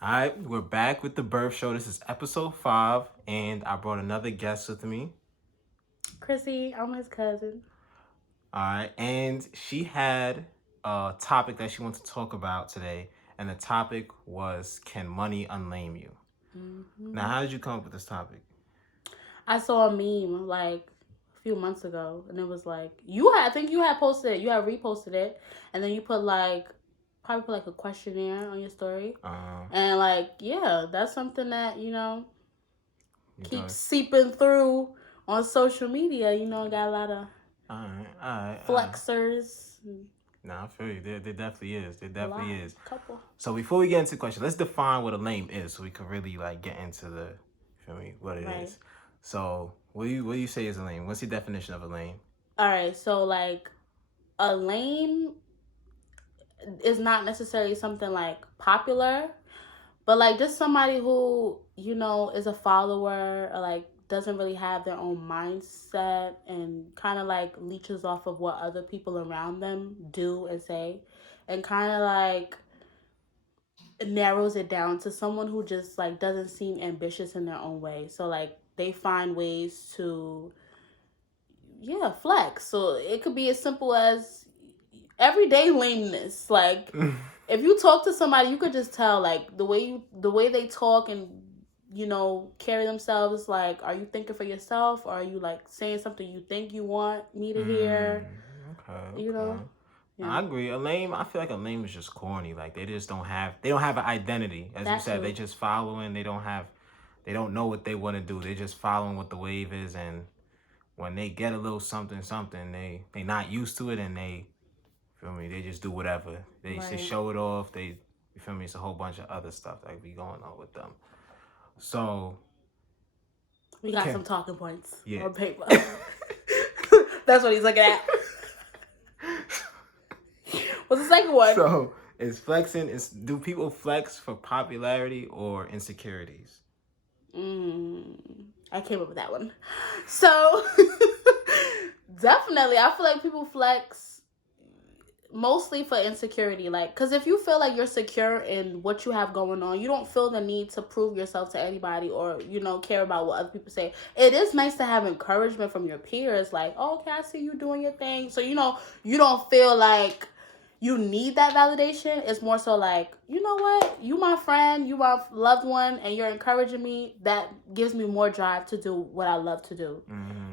All right, we're back with the Birth Show. This is episode 5, and I brought another guest with me. Chrissy, I'm his cousin. All right, and she had a topic that she wanted to talk about today, and the topic was, can money unlame you? Now, how did you come up with this topic? I saw a meme like a few months ago, and it was like I think you had posted it, you had reposted it, and then you put probably put like a questionnaire on your story, and yeah, that's something that keeps seeping through on social media. Got a lot of flexers. Nah, I feel you. There definitely is. There definitely is. Couple. So before we get into the question, let's define what a lame is, so we can really get into the, feel me, what it is. So what do you say is a lame? What's the definition of a lame? All right, so a lame is not necessarily something popular, but just somebody who is a follower or doesn't really have their own mindset and kind of leeches off of what other people around them do and say, and kind of narrows it down to someone who just doesn't seem ambitious in their own way. So they find ways to flex. So it could be as simple as everyday lameness. If you talk to somebody, you could just tell the way they talk and carry themselves. Are you thinking for yourself, or are you saying something you think you want me to hear? Okay. Yeah. I agree. A lame, I feel like a lame is just corny. They just don't have an identity. As you said, they just following. They don't know what they want to do. They're just following what the wave is, and when they get a little something, they not used to it, and they, feel me, they just do whatever. They just show it off. You feel me? It's a whole bunch of other stuff that be going on with them. So we got some talking points on paper. That's what he's looking at. What's the second one? So is flexing, do people flex for popularity or insecurities? I came up with that one. So definitely, I feel like people flex mostly for insecurity. Because if you feel like you're secure in what you have going on, you don't feel the need to prove yourself to anybody or care about what other people say. It is nice to have encouragement from your peers, oh, okay, I see you doing your thing. So you don't feel like you need that validation. It's more so you know what, you my friend, you my loved one, and you're encouraging me. That gives me more drive to do what I love to do.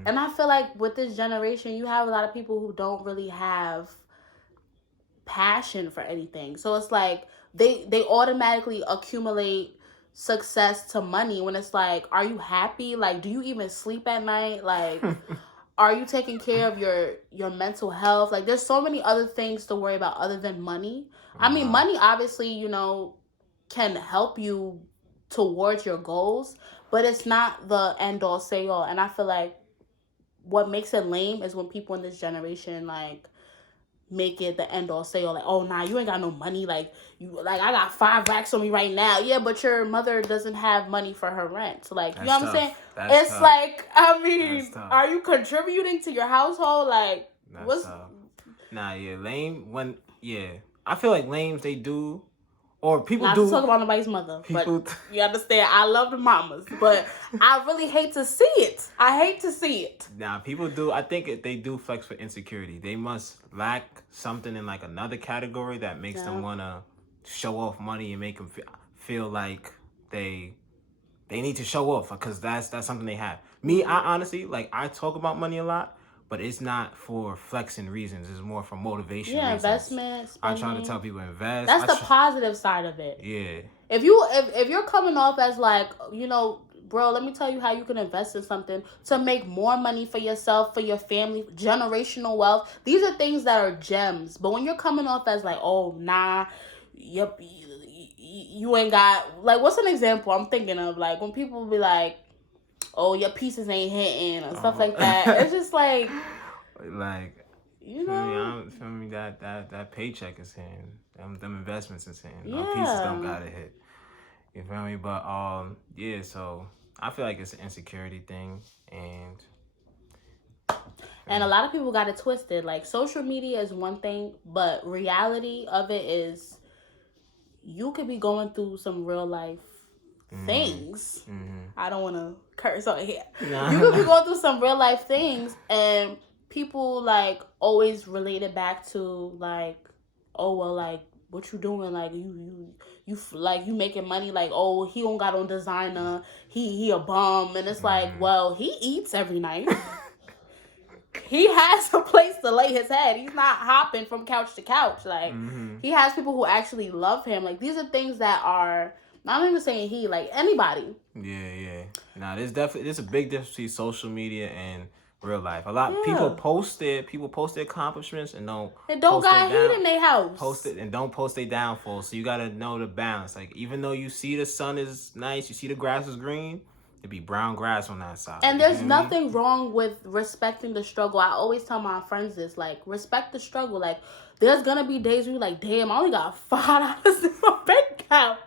And I feel like with this generation, you have a lot of people who don't really have passion for anything. So it's they automatically accumulate success to money, when it's are you happy? Do you even sleep at night? Are you taking care of your mental health? There's so many other things to worry about other than money. I mean, money obviously, can help you towards your goals, but it's not the end all say all. And I feel like what makes it lame is when people in this generation make it the end all say all. Oh nah, you ain't got no money. I got 5 racks on me right now. Yeah, but your mother doesn't have money for her rent. So you know what I'm saying? It's tough. I mean, are you contributing to your household? What's tough. Nah, yeah, lame I feel like lames, they do, or people not do. Not to talk about nobody's mother, but you understand, I love the mamas, but I really hate to see it. I hate to see it. Nah, people do. I think they do flex for insecurity. They must lack something in another category that makes them want to show off money and make them feel like they need to show off, because that's something they have. Me, I honestly, I talk about money a lot, but it's not for flexing reasons. It's more for motivation reasons. Investment, spending. I try to tell people invest. That's the positive side of it. Yeah. If you're coming off as bro, let me tell you how you can invest in something to make more money for yourself, for your family, generational wealth. These are things that are gems. But when you're coming off as oh, nah, yep, you ain't got, what's an example I'm thinking of? When people be oh, your pieces ain't hitting or stuff like that. It's just feel me, that paycheck is hitting. Them investments is hitting. Yeah. Pieces don't gotta hit. You feel me? But so I feel like it's an insecurity thing, and a lot of people got it twisted. Social media is one thing, but reality of it is you could be going through some real life things. I don't want to curse on here. You could be going through some real life things, and people like always relate it back to like, oh well, like what you doing? Like you like you making money? Like, oh, he don't got on designer. He a bum, and it's like, well, he eats every night. He has a place to lay his head. He's not hopping from couch to couch. Like, he has people who actually love him. Like, these are things that are, I'm not even saying he, like, anybody. Yeah. Nah, there's a big difference between social media and real life. A lot of people post their accomplishments and don't got heat in their house. Post it and don't post their downfall. So you gotta know the balance. Like, even though you see the sun is nice, you see the grass is green, it'd be brown grass on that side. And there's nothing wrong with respecting the struggle. I always tell my friends this, like, respect the struggle. Like, there's gonna be days where you're like, damn, I only got $5 in my bank account.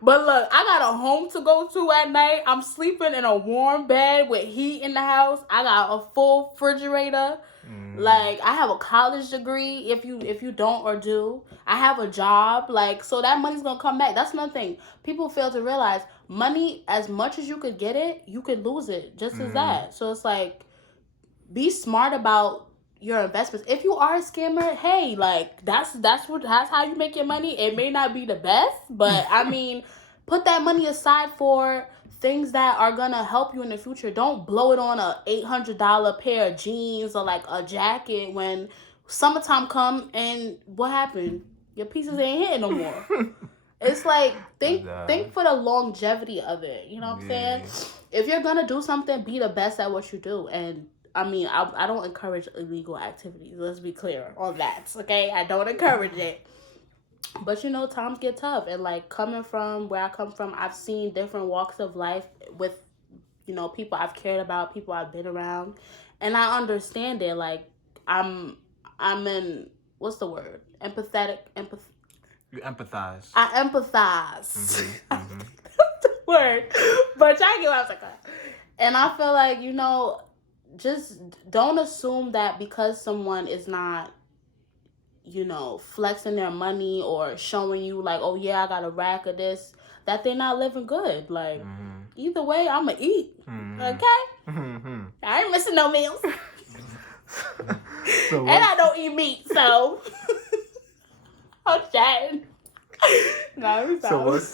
But look, I got a home to go to at night. I'm sleeping in a warm bed with heat in the house. I got a full refrigerator. Like, I have a college degree, if you don't or do. I have a job. Like, so that money's gonna come back. That's another thing. People fail to realize money, as much as you could get it, you could lose it just as that. So it's like, be smart about your investments. If you are a scammer, hey, like that's how you make your money. It may not be the best, but I mean, put that money aside for things that are gonna help you in the future. Don't blow it on a $800 pair of jeans or like a jacket when summertime come and what happened? Your pieces ain't hitting no more. It's like, think for the longevity of it. You know what I'm saying? If you're gonna do something, be the best at what you do. And I mean, I don't encourage illegal activities. Let's be clear on that, okay? I don't encourage it. But, you know, times get tough. And, like, coming from where I come from, I've seen different walks of life with, you know, people I've cared about, people I've been around. And I understand it. Like, I'm in, what's the word? Empathetic. You empathize. I empathize. That's the word. But y'all get what I'm saying. And I feel like, you know, just don't assume that because someone is not, you know, flexing their money or showing you like, oh yeah, I got a rack of this, that they're not living good. Like, either way, I'ma eat. Okay? I ain't missing no meals. And I don't eat meat, so I'm chatting. No, so what's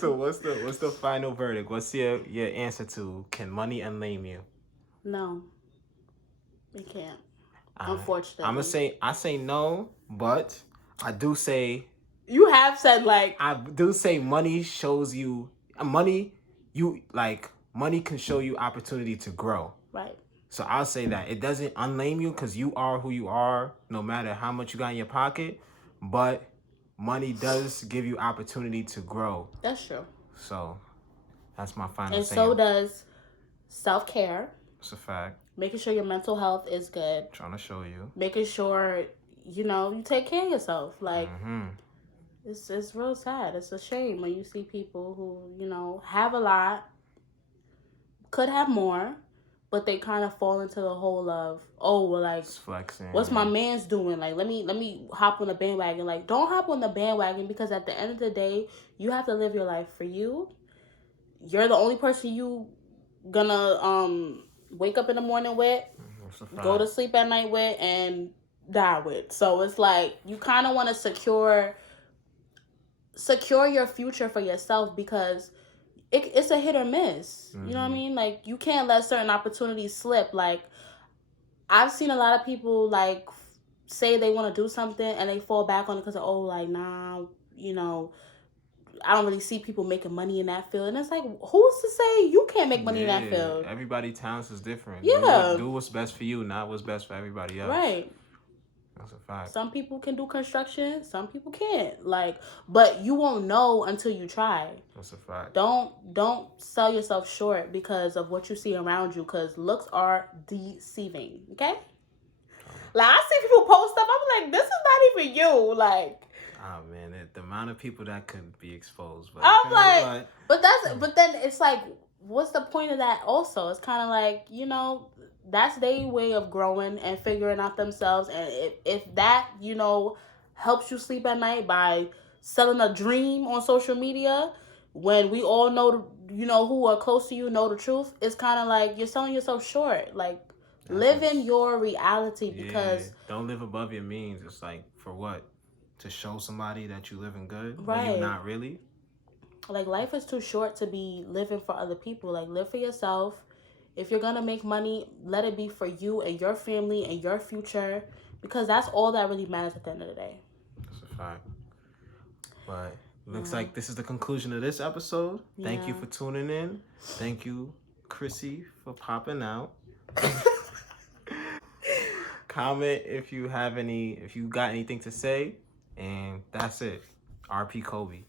the final verdict? What's your answer to, can money unlame you? No. It can't. Unfortunately. I say no, but I do say, you have said, like, I do say money shows you money can show you opportunity to grow. Right. So I'll say that it doesn't unlame you because you are who you are, no matter how much you got in your pocket. But money does give you opportunity to grow. That's true. So that's my final. And so does self-care. It's a fact. Making sure your mental health is good. Trying to show you. Making sure, you know, you take care of yourself. Like, it's real sad. It's a shame when you see people who, you know, have a lot, could have more, but they kind of fall into the hole of, oh, well, like, flexing. What's my man's doing? Like, let me hop on the bandwagon. Like, don't hop on the bandwagon, because at the end of the day, you have to live your life for you. You're the only person you gonna wake up in the morning with, go to sleep at night with, and die with. So it's like, you kind of want to secure your future for yourself, because it's a hit or miss. You know what I mean? Like, you can't let certain opportunities slip. Like, I've seen a lot of people, like, say they want to do something and they fall back on it because of, oh, like, nah, you know, I don't really see people making money in that field. And it's like, who's to say you can't make money in that field? Everybody's talents is different. Yeah. Do what's best for you, not what's best for everybody else. Right. That's a fact. Some people can do construction, some people can't. Like, but you won't know until you try. That's a fact. Don't sell yourself short because of what you see around you, because looks are deceiving. Okay? Like, I see people post stuff, I'm like, this is not even you. Like, oh man, the amount of people that could be exposed. But I'm like, but then it's like, what's the point of that also? It's kind of like, you know, that's their way of growing and figuring out themselves. And if that, you know, helps you sleep at night by selling a dream on social media when we all know, who are close to you know the truth. It's kind of like you're selling yourself short. Like, live in your reality, because don't live above your means. It's like, for what? To show somebody that you living good, right? But you're not really. Like, life is too short to be living for other people. Like, live for yourself. If you're gonna make money, let it be for you and your family and your future, because that's all that really matters at the end of the day. That's a fact. But looks like this is the conclusion of this episode. Thank you for tuning in. Thank you, Chrissy, for popping out. Comment if you got anything to say, and that's it. RP Kobe.